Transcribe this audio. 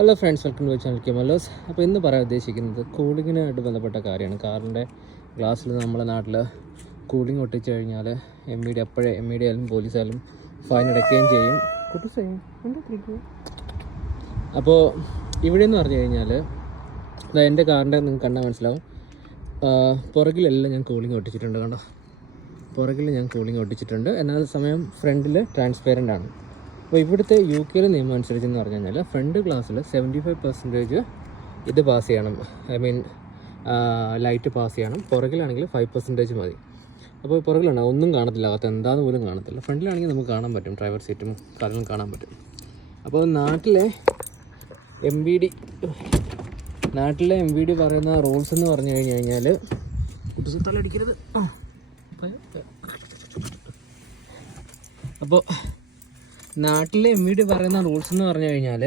Hello friends, welcome to channel കെമലോസ്. അപ്പോൾ ഇന്ന് പറയാൻ ഉദ്ദേശിക്കുന്നത് കൂളിങ്ങിനായിട്ട് ബന്ധപ്പെട്ട കാര്യമാണ്. കാറിൻ്റെ ഗ്ലാസ്സിൽ നമ്മുടെ നാട്ടിൽ കൂളിംഗ് ഒട്ടിച്ച് കഴിഞ്ഞാൽ എം ഇ ഡി ആയാലും പോലീസായാലും ഫൈൻ അടയ്ക്കുകയും ചെയ്യും. അപ്പോൾ ഇവിടെ എന്ന് പറഞ്ഞു കഴിഞ്ഞാൽ എൻ്റെ കാറിൻ്റെ നിങ്ങൾക്ക് കണ്ടാൽ മനസ്സിലാവും, പുറകിലെല്ലാം ഞാൻ കൂളിംഗ് ഒട്ടിച്ചിട്ടുണ്ട്. കണ്ടോ, പുറകിൽ ഞാൻ കൂളിംഗ് ഒട്ടിച്ചിട്ടുണ്ട്. എന്നാൽ സമയം ഫ്രണ്ടിൽ ട്രാൻസ്പെറൻ്റ് ആണ്. അപ്പോൾ ഇവിടുത്തെ UK നിയമം അനുസരിച്ചെന്ന് പറഞ്ഞു കഴിഞ്ഞാൽ ഫ്രണ്ട് ഗ്ലാസ്സിൽ 75% ഇത് പാസ് ചെയ്യണം, ലൈറ്റ് പാസ് ചെയ്യണം. പുറകിലാണെങ്കിൽ 5% മതി. അപ്പോൾ പുറകിലാണ് ഒന്നും കാണത്തില്ല, അകത്ത് എന്താണെന്ന് പോലും കാണത്തില്ല. ഫ്രണ്ടിലാണെങ്കിൽ നമുക്ക് കാണാൻ പറ്റും, ഡ്രൈവർ സീറ്റും കാര്യങ്ങളും കാണാൻ പറ്റും. അപ്പോൾ നാട്ടിലെ MVD പറയുന്ന റൂൾസ് എന്ന് പറഞ്ഞു കഴിഞ്ഞാൽ തലടിക്കരുത്. അപ്പോൾ നാട്ടിലെ MVD പറയുന്ന റൂൾസ് എന്ന് പറഞ്ഞു കഴിഞ്ഞാൽ